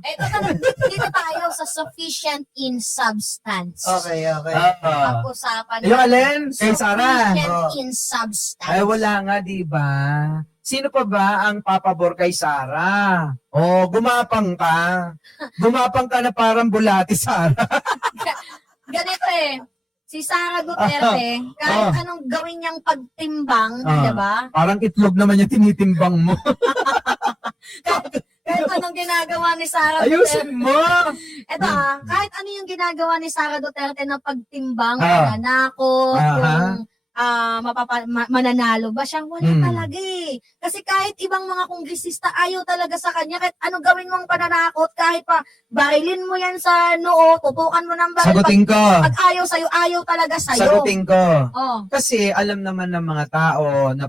Ito dito tayo sa sufficient in substance. Okay. Pag-usapan Yung alin? Kay Sara? sufficient in substance. Ay, wala nga, di ba? Sino pa ba ang papabor kay Sara? Oh, gumapang ka. Gumapang ka na parang bulati, Sara. Ganito si Sara Duterte, kahit anong gawin niyang pagtimbang, di ba? Parang itlog naman yung tinitimbang mo. Kahit anong ginagawa ni Sara Ayusin Duterte. mo! Ito kahit ano yung ginagawa ni Sara Duterte na pagtimbang, mananakot, yung mananalo ba siya? Wala talaga Kasi kahit ibang mga kongresista ayaw talaga sa kanya, kahit anong gawin mong pananakot, kahit pa barilin mo yan sa noo, tutukan mo ng baril. Sagutin ko. Pag ayaw sa'yo, ayaw talaga sa'yo. Sagutin ko. Oh. Kasi alam naman ng mga tao na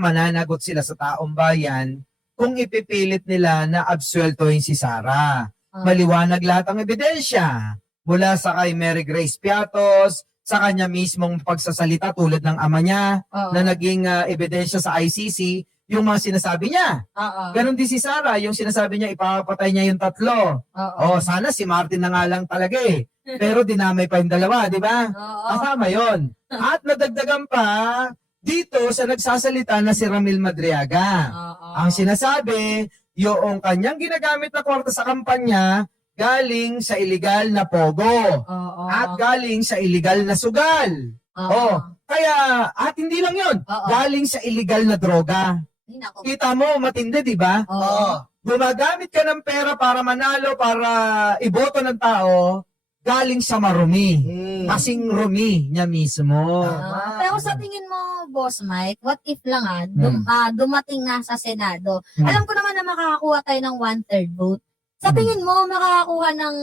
mananagot sila sa taong bayan kung ipipilit nila na absueltohin si Sara. Maliwanag lahat ang ebidensya. Mula sa kay Mary Grace Piatos, sa kanya mismong pagsasalita tulad ng ama niya na naging ebidensya sa ICC, yung mga sinasabi niya. Ganon din si Sara, yung sinasabi niya ipapatay niya yung 3. Sana si Martin na nga lang talaga Pero dinamay pa yung dalawa, di ba? Kasama yun. At nadagdagan pa dito sa nagsasalita na si Ramil Madriaga. Ang sinasabi, yung kanyang ginagamit na kwarta sa kampanya galing sa illegal na pogo at galing sa illegal na sugal. Kaya, at hindi lang yun, galing sa illegal na droga. Kita mo, matindi, di ba? Gumagamit ka ng pera para manalo, para iboto ng tao, galing sa marumi. Kasing rumi niya mismo. Pero sa tingin mo, Boss Mike, what if lang dumating nga sa Senado? Alam ko naman na makakakuha tayo ng 1/3 vote. Sa tingin mo, makakakuha ng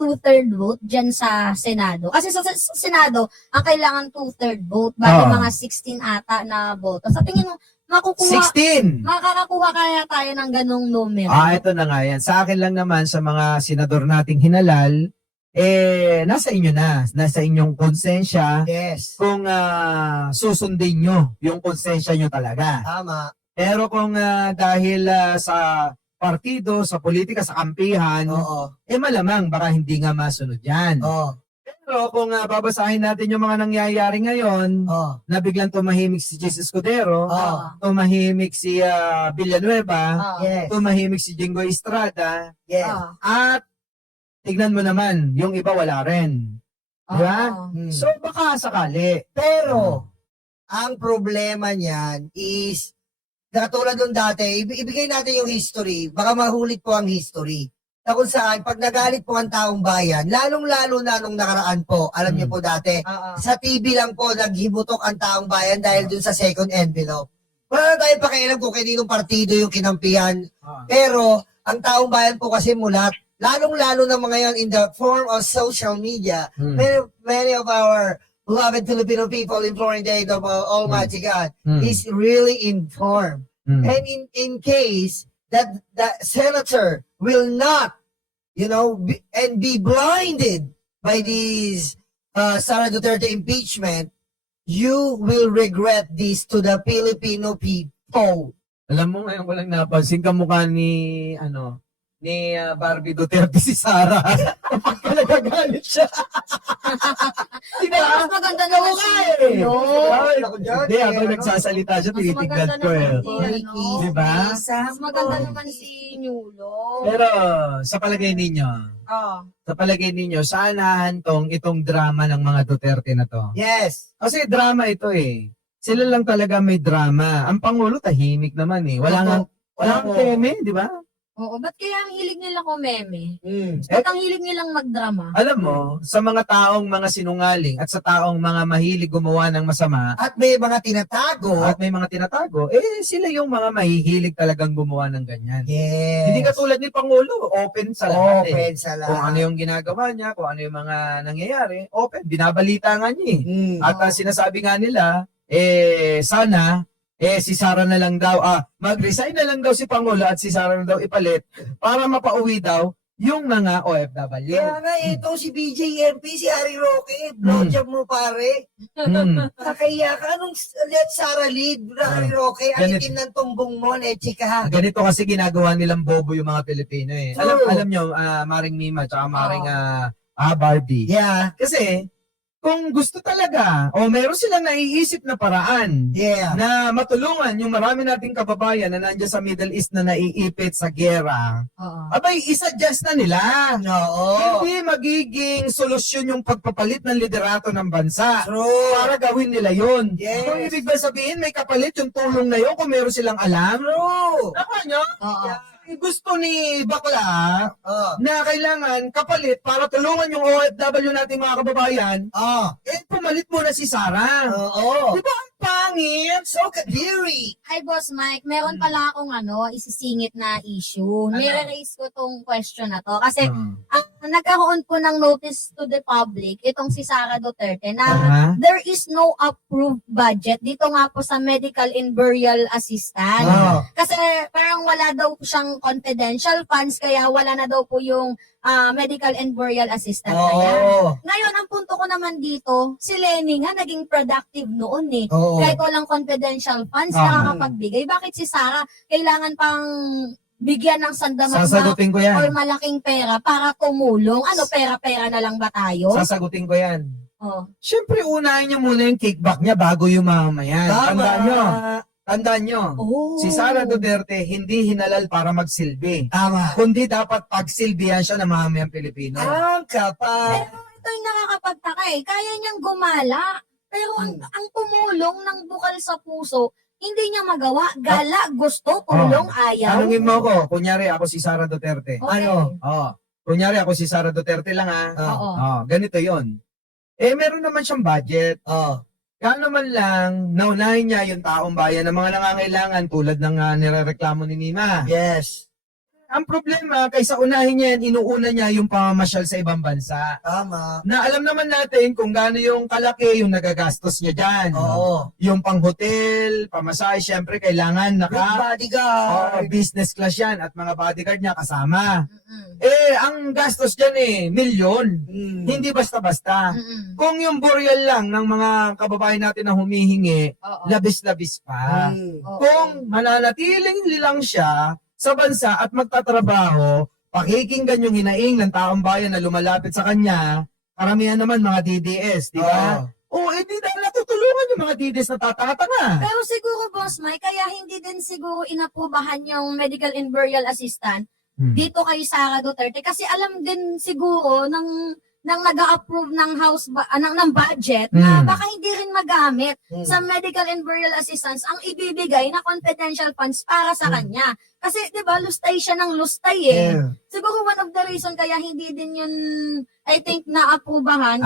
2/3 vote dyan sa Senado? Kasi sa Senado, ang kailangan 2/3 vote, bago mga 16 ata na boto. Sa tingin mo, 16! makakakuha kaya tayo ng ganong numero? Ito na nga yan. Sa akin lang naman, sa mga senador nating hinalal, nasa inyo na. Nasa inyong konsensya. Yes. Kung susundin nyo yung konsensya nyo talaga. Tama. Pero kung dahil sa partido, sa politika, sa kampihan, malamang baka hindi nga masunod yan. Pero kung babasahin natin yung mga nangyayari ngayon, na biglang tumahimik si Jesus Escudero, tumahimik si Villanueva, tumahimik si Jingo Estrada, at tignan mo naman, yung iba wala rin. Diba? So baka sakali. Pero, ang problema niyan is, katulad nung dati, ibigay natin yung history, baka mahulit po ang history. Na kung saan, pag nagalit po ang taong bayan, lalong-lalo na nung nakaraan po, alam niyo po dati, sa TV lang po, naghimutok ang taong bayan dahil dun sa second envelope. Wala na tayong pakialam kung kaninong partido yung kinampihan. Pero, ang taong bayan po kasi mulat, lalong-lalo na mga yan in the form of social media, many of our beloved Filipino people imploring the aid of Almighty God is really informed. And in case that the senator will not, be blinded by this Sara Duterte impeachment, you will regret this to the Filipino people. Alam mo, ngayon ko lang napansin kamukha ni Barbie Duterte si Sara. Kapag ka nagagalit siya. Mas maganda naman si Hindi, habang nagsasalita siya, tinitignan ko Diba? Mas maganda naman si Nulo. Pero, sa palagay ninyo, saan hahantong itong drama ng mga Duterte na to? Yes. Kasi drama ito Sila lang talaga may drama. Ang Pangulo tahimik naman Wala nga teme, di ba? Oo, ba't kaya ang hilig nila kumeme? Ba't ang hilig nilang magdrama? Alam mo, sa mga taong mga sinungaling at sa taong mga mahilig gumawa ng masama At may mga tinatago, sila yung mga mahihilig talagang gumawa ng ganyan. Yes. Hindi katulad ni Pangulo, open sa lahat Open sa lahat. Kung ano yung ginagawa niya, kung ano yung mga nangyayari, open, binabalita nga niya At sinasabi nga nila, sana si Sara na lang daw, mag-resign na lang daw si Pangulo at si Sara na daw ipalit para mapauwi daw yung mga OFW. Kaya nga, ito si BJMP, si Harry Roque, blowjob mo pare. Mm. Nakakaya ka, anong let Sarah lead, Harry Roque, ang Ganit- itim ng tumbong mo, leche ka. Ganito kasi ginagawa nilang bobo yung mga Pilipino eh. True. Alam nyo, Maring Mima, tsaka Maring Barbie. Yeah, Kasi, kung gusto talaga, o meron silang naiisip na paraan yeah. na matulungan yung marami nating kababayan na nandiyan sa Middle East na naiipit sa gera, Oo. abay, isa-adjust na nila. Oo. Hindi magiging solusyon yung pagpapalit ng liderato ng bansa. True. Para gawin nila yun. Yes. Kung ibig ba sabihin, may kapalit yung tulong na yun kung meron silang alam? True. Nakuha nyo? Oo. Gusto ni Bakla Oh. na kailangan kapalit para tulungan yung OFW nating mga kababayan, Oh. pumalit muna si Sarah. Oo. Di ba ang pangit? So kadiri. Hi, Boss Mike. Meron pala akong isisingit na issue. Ano? Nire-raise ko tong question na to. Kasi nagkaroon po ng notice to the public, itong si Sara Duterte, na Aha. there is no approved budget dito nga po sa medical and burial assistant. Oh. Kasi parang wala daw siyang confidential funds, kaya wala na daw po yung medical and burial assistant na yan. Oo. Ngayon, ang punto ko naman dito, si Lenny nga naging productive noon eh. Oo. Kahit walang confidential funds, Ah. nakakapagbigay. Bakit si Sarah kailangan pang bigyan ng sandamat Sasagutin ko or yan. malaking pera para tumulong? Ano, pera-pera na lang ba tayo? Sasagutin ko yan. Oh. Siyempre, unahin niyo muna yung kickback niya bago yung mamamayan. Tama. Tandaan nyo. Oh. Si Sara Duterte hindi hinalal para magsilbi. Tama. Kundi dapat pagsilbihan siya ng mamamayang Pilipino. Ang kapal. Pero ito yung nakakapagtaka eh. Kaya niyang gumala. Pero ang tumulong ng bukal sa puso, hindi niya magawa. Gala, gusto, tulong, ayaw. Tanungin mo ko, kunyari ako si Sara Duterte. Okay. Ano? Kunyari ako si Sara Duterte lang Oo. ganito yon. Meron naman siyang budget. Oh. Kano man lang, naunahin niya yung taong bayan ng mga nangangailangan tulad ng nirereklamo ni Nima. Yes. Ang problema, kaysa unahin niya yan, inuuna niya yung pamamasyal sa ibang bansa. Tama. Na alam naman natin kung gaano yung kalaki yung nagagastos niya dyan. Oo. Yung pang-hotel, pamasahe, syempre kailangan With naka bodyguard. business class yan at mga bodyguard niya kasama. Mm-mm. Ang gastos dyan milyon. Mm. Hindi basta-basta. Mm-mm. Kung yung burial lang ng mga kababayan natin na humihingi, Oo. labis-labis pa. Mm. Oo. Kung mananatiling lang siya sa bansa at magtatrabaho, pakikinggan yung hinaing ng taong bayan na lumalapit sa kanya, karamihan naman mga DDS, di ba? Di dahil natutulungan yung mga DDS na tatatanga. Pero siguro, Boss Mike, kaya hindi din siguro inaprobahan yung medical and burial assistant dito kay Sara Duterte kasi alam din siguro ng nag-a-approve ng ng budget na baka hindi rin magamit sa medical and burial assistance ang ibibigay na confidential funds para sa kanya. Kasi 'di ba, lustay siya ng lustay eh. Yeah. Siguro one of the reason kaya hindi din yun I think na-approbahan.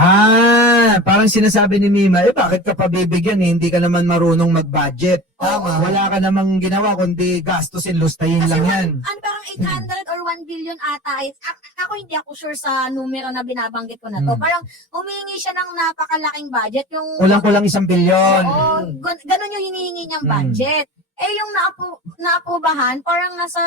Parang sinasabi ni Mima, bakit ka pa bibigyan hindi ka naman marunong mag-budget. Tama. Wala ka namang ginawa kundi gastusin, lustayin Kasi lang yan. parang 800 or 1 billion ata. Ako hindi ako sure sa numero na binabanggit ko na to. Parang humingi siya ng napakalaking budget. Yung Kulang-kulang 1 bilyon. Oo, ganun yung hinihingi niyang budget. Yung naaprobahan, parang nasa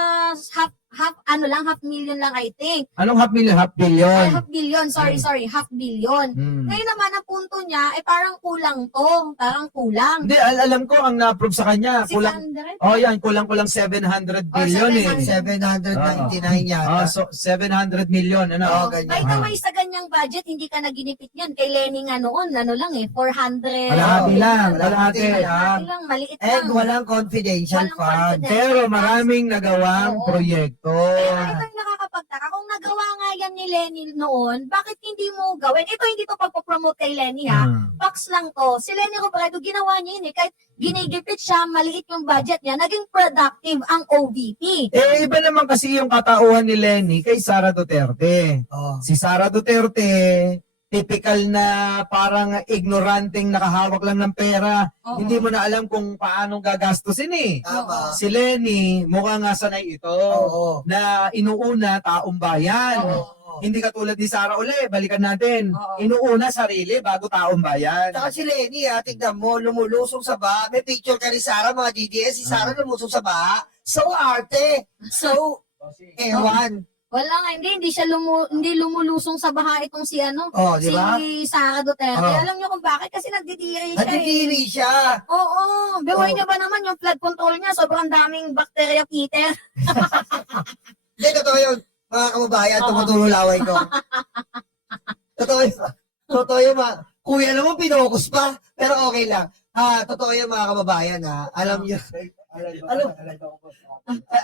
half million lang I think. Anong half million? Half Ay, billion. half billion, sorry, half billion. Ngayon naman, ang punto niya, parang kulang to. Parang kulang. Hindi, alam ko ang na-approve sa kanya. Kulang, 600? yan, kulang-kulang 700 billion eh. 799 yata. So 700 million, ano? Oo, ganyan. By the way, sa ganyang budget, hindi ka na ginipit yan. Kay Lenny nga noon, 400. Kalahati lang, kalahati kalahati. lang. lang, maliit And lang. walang confidential Walang fund. confidential. Pero maraming nagawang Oo. proyekto. Kaya ito yung nakakapagtaka. Kung nagawa nga yan ni Lenny noon, bakit hindi mo gawin? Ito hindi to pagpapromote kay Lenny ha. Facts lang to. Si Lenny Robredo, ginawa niya yun eh. Kahit ginigipit siya, maliit yung budget niya, naging productive ang OVP. Iba naman kasi yung katauhan ni Lenny kay Sara Duterte. Oh. Si Sara Duterte, typical na parang ignoranteng nakahawak lang ng pera. Oo. Hindi mo na alam kung paano gagastusin eh. Tama. Si Lenny, mukha nga sanay ito Oo. na inuuna taong bayan. Oo. Hindi katulad ni Sara uli, balikan natin. Oo. Inuuna sarili bago taong bayan. Saka si Lenny, tignan mo, lumulusong sa baha. May picture ka ni Sarah, mga DDS. Si Sarah lumusong sa baha. So arte. So, ewan. Wala nga, hindi siya hindi lumulusong sa baha itong si ano, Oh, di ba? si Sara Duterte. Oh. Alam niyo kung bakit? Kasi nagdidiri siya Nadidiri siya. Oo, biruin Oh. niyo ba naman yung flood control niya? Sobrang daming bacteria Peter. Hindi, totoo yun. Mga kababayan, Oo. tumutulo laway ko. Totoo yun. Totoo yun, kuya naman, pinokus pa. Pero okay lang. Totoo yun, mga kababayan, Alam nyo,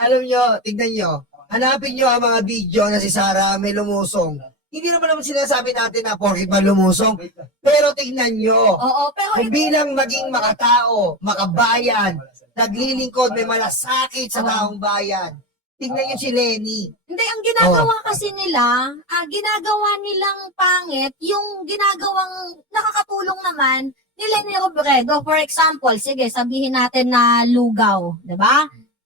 alam nyo, tignan nyo. Hanapin nyo ang mga video na si Sara may lumusong. Hindi naman sinasabi natin na porkit man lumusong. Pero tignan nyo. Oo, pero Kung bilang maging makatao, makabayan, naglilingkod, may malasakit sa taong bayan. Tignan nyo si Lenny. hindi, ang ginagawa kasi nila, ginagawa nilang pangit, yung ginagawang nakakatulong naman ni Lenny Robredo. For example, sige, sabihin natin na lugaw, di ba?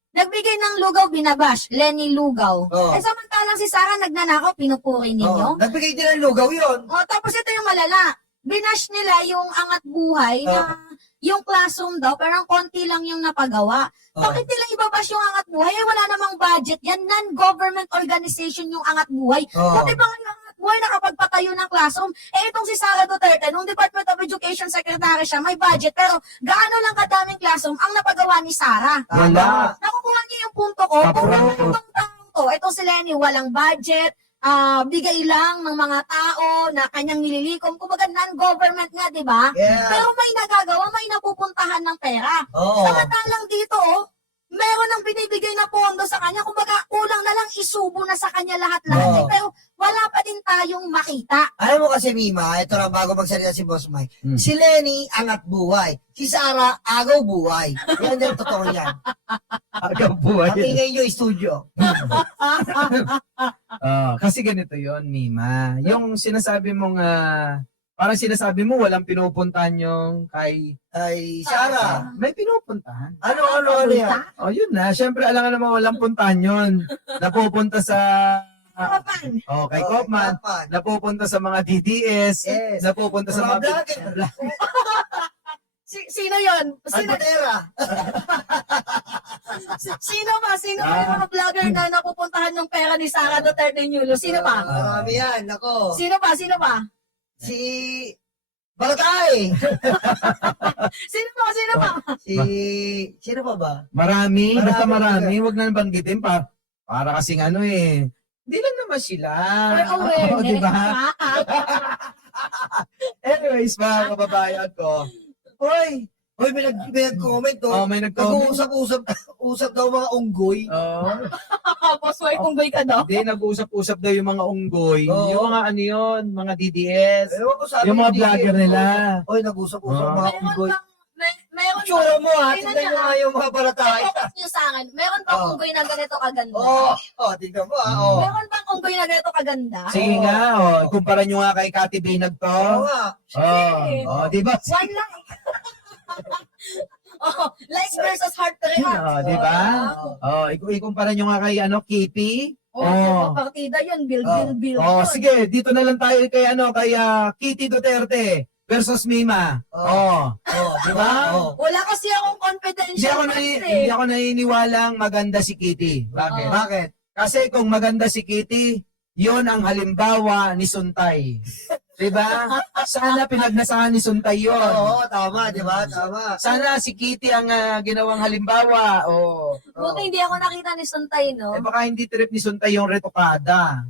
Nagbigay ng lugaw, binabash, Lenny Lugaw. Oh. Samantalang si Sara nagnanakaw, pinupuri ninyo. Nagbigay din ng lugaw yun. Tapos ito yung malala. Binash nila yung angat buhay na yung classroom daw, parang konti lang yung napagawa. Bakit nila ibabash yung angat buhay? Wala namang budget yan. Non-government organization yung angat buhay. Buti ba yung angat buhay nakapagpatayo ng classroom? Itong si Sara Duterte, nung Department of Education Secretary siya, may budget. Pero gaano lang kadaming classroom ang napagawa ni Sara? Wala. Nakukuha niyo yung punto ko. Kung itong taong to, itong si Lenny, walang budget, bigay lang ng mga tao na kanyang nililikom. Kumbaga non-government nga, di ba? Yeah. Pero may nagagawa, may napupuntahan ng pera. Oo. Samantalang dito, meron ng binibigay na pondo sa kanya. Kumbaga, kulang na lang isubo na sa kanya lahat-lahat. Oo. Pero wala pa din tayong makita. Alam mo kasi, Mima, ito lang bago magsalita si Boss Mike. Si Lenny, angat buhay. Si Sara, agaw buhay. Yan yung totoo yan. Agaw buhay. Ang ingay nyo, studio. Kasi ganito yon Mima. Yung sinasabi mong, parang sinasabi mo, walang pinupuntahan yung kay Ay, Sara. may pinupuntahan. Ano yan? Yun na. Siyempre, alam nga naman walang puntahan yun. Napupunta sa, Kapan? kay Kopman. Kapan. Napupunta sa mga DDS. Yes. Napupunta sa Mga mga vlogger. Sino yon? Sino, Albotera. sino ba? Sino ba yung mga vlogger na napupuntahan ng pera ni Sara Duterte Nulo? Sino ba? Marami yan, nako. Sino ba? Sino ba? Si Balatay. Sino ba? Sino ba? Sino pa ba? Marami, Marami basta talaga. marami, wag na banggitin para kasing ano hindi lang naman sila. For awareness. Oo, diba? Ah, Anyways, mga kababayan ko. Hoy, may nag-comment May nag-comment. Nag-uusap daw mga unggoy. Boss, may unggoy ka daw. Hindi, nag-usap-usap daw yung mga unggoy. Oo. Yung mga ano yun, mga DDS. Ewan ko sabi Yung mga ni vlogger DJ, nila. Hoy, nag-usap-usap mga Meron unggoy. bang, meron Tsura mo Tingnan tignan niyo, nyo nga yung mga Balatay. focus niyo sa akin. Meron bang Oh. unggoy na ganito kaganda? Tignan mo oh. Meron bang unggoy na ganito kaganda? Sige nga, ikumpara nyo nga kay Cathy Baynag to. Oo nga. Di ba? One lang. Like versus heart to heart. Di ba? Ikumpara nyo nga kay Kitty. Partida yun. Build. Sige, dito na lang tayo kay kay Kitty Duterte versus Mima. Di ba? Wala kasi akong confidential. Hindi ako naniniwalang maganda si Kitty. Bakit? Bakit? Kasi kung maganda si Kitty, yun ang halimbawa ni Suntay. Diba? Sana pinagnasahan ni Suntay yun. Oo, tama, di ba? Tama. Sana si Kitty ang ginawang halimbawa. Buti hindi ako nakita ni Suntay, no? Baka hindi trip ni Suntay yung retokada.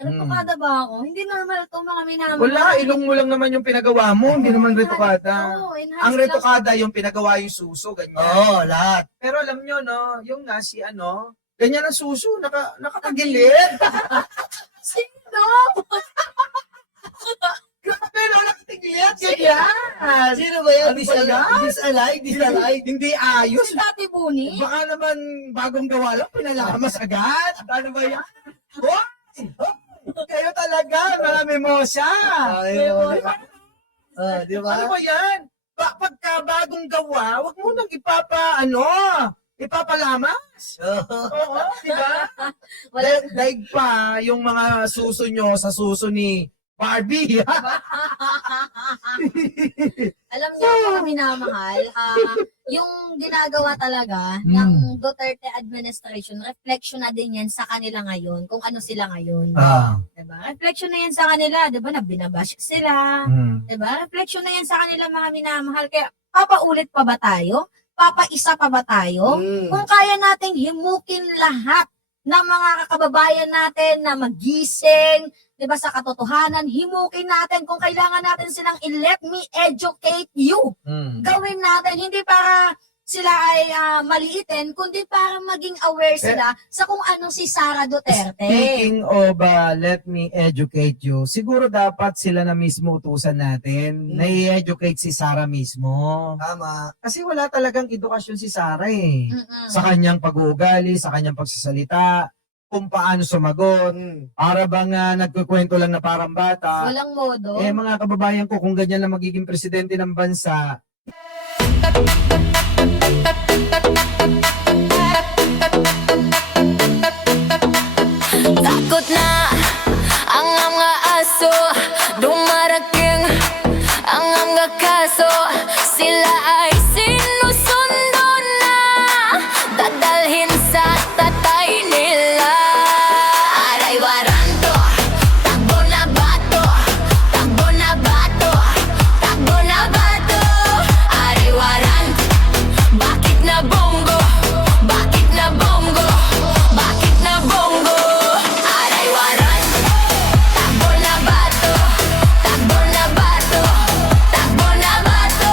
Retokada ba ako? Hindi normal to mga minamahal. Wala, ilong mo lang naman yung pinagawa mo. Hindi naman retokada. Enhanced Ang retokada yung pinagawa yung suso, ganyan. Oo, lahat. Pero alam nyo, no, yung nasi ganyan ang suso, nakatagilid. Sino? Grabe, no, nakatagilid. Ganyan. Sino ba yan? Ano ba yan? Disalike? Hindi ayos. Si Tati Buni? Baka naman bagong gawa lang, pinalamas agad. Ano ba yan? Hoy! Kayo talaga, mga mimosa. Di ba? Ano ba yan? Pagka bagong gawa, wag mo nang ipapalamas. Oo, di ba? Daig pa yung mga suso nyo sa suso ni Barbie. Alam niyo, mga minamahal, yung ginagawa talaga Mm. ng Duterte administration, reflection na din yan sa kanila ngayon, kung ano sila ngayon. Ah. Diba? Reflection na yan sa kanila, diba, na binabash sila. Mm. Diba? Reflection na yan sa kanila, mga minamahal. Kaya, papaulit pa ba tayo? Papaisa pa ba tayo? Kung kaya nating himukin lahat ng mga kababayan natin na magising, 'di ba, sa katotohanan, himukin natin kung kailangan natin silang i-let me educate you. Mm. Gawin natin, hindi para sila ay maliitin, kundi para maging aware sila sa kung ano si Sara Duterte. Speaking of let me educate you, siguro dapat sila na mismo utusan natin na i-educate si Sara mismo. Tama. Kasi wala talagang edukasyon si Sara eh. Mm-mm. Sa kanyang pag-uugali, sa kanyang pagsasalita, kung paano sumagot. Para bang nagkukwento lang na parang bata. Walang modo. Eh mga kababayan ko, kung ganyan na magiging presidente ng bansa, Takot na ang mga aso, dumarating ang mga kaso. Sila ay sinusundo na, dadalhin sa tatay nila. Aray waranto, takbo na bato, takbo na bato, takbo na bato. Aray waranto, bakit na bongo, bakit na bongo, bakit na bongo. Aray waranto, takbo na bato, takbo na bato, takbo na bato.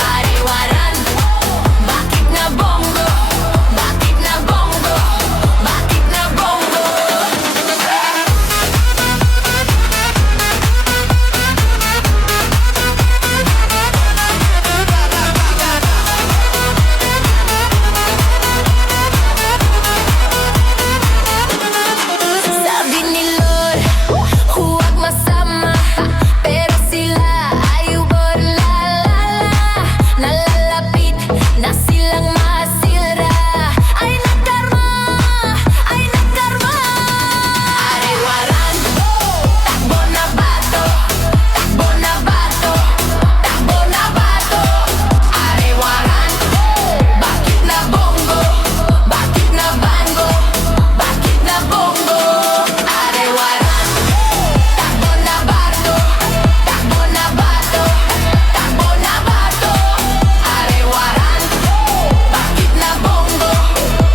Aray waranto, bakit na bongo, bakit na bongo, bakit na bongo. Sabi ni Lord, huwag masama, pero sila ay nalalapit na silang masira. Ay nagkarma, ay nagkarma. Aray waranto, takbo na bato, takbo na bato, takbo na bato. Aray waranto, bakit na bongo, bakit na bango, bakit na bongo. Aray waranto, takbo na bato, takbo na bato, takbo na bato. Aray waranto, bakit na bongo,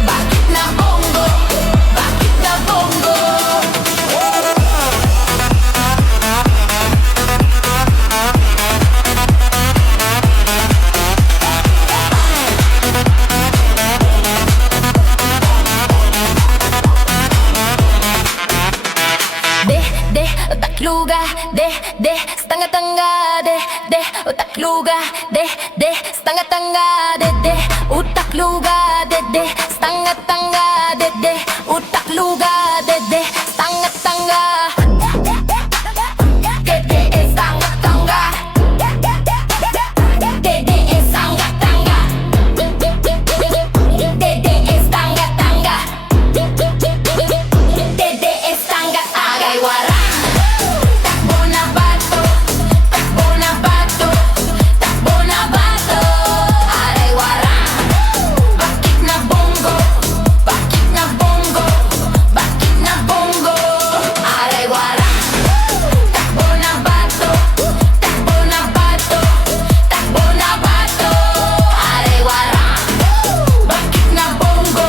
bakit na bongo, bakit na bongo. De, utakluga, de, stanga-tanga, de, utakluga, de, stanga-tanga, de, utakluga, de, stanga-tanga, de, utakluga, de, stanga-tanga. De, stanga-tanga. De, stanga-tanga. De, stanga-tanga. Dede estanga aray waranto, takbo na bato, takbo na bato, takbo na bato. Aray waranto, bakit na bongo, bakit na bongo, bakit na bongo. Aray waranto, takbo na bato, takbo na bato, takbo na bato. Aray waranto, bakit na bongo,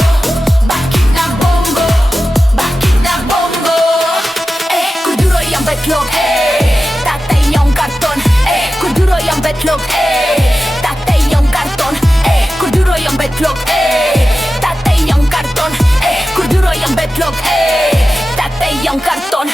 bakit na bongo, bakit na bongo. Kuduro yung betlog, tatay yung karton. Kuduro yung betlog, tatay yung karton. Kuduro yung betlog, tatay yung karton. Kuduro yung betlog, tatay yung karton.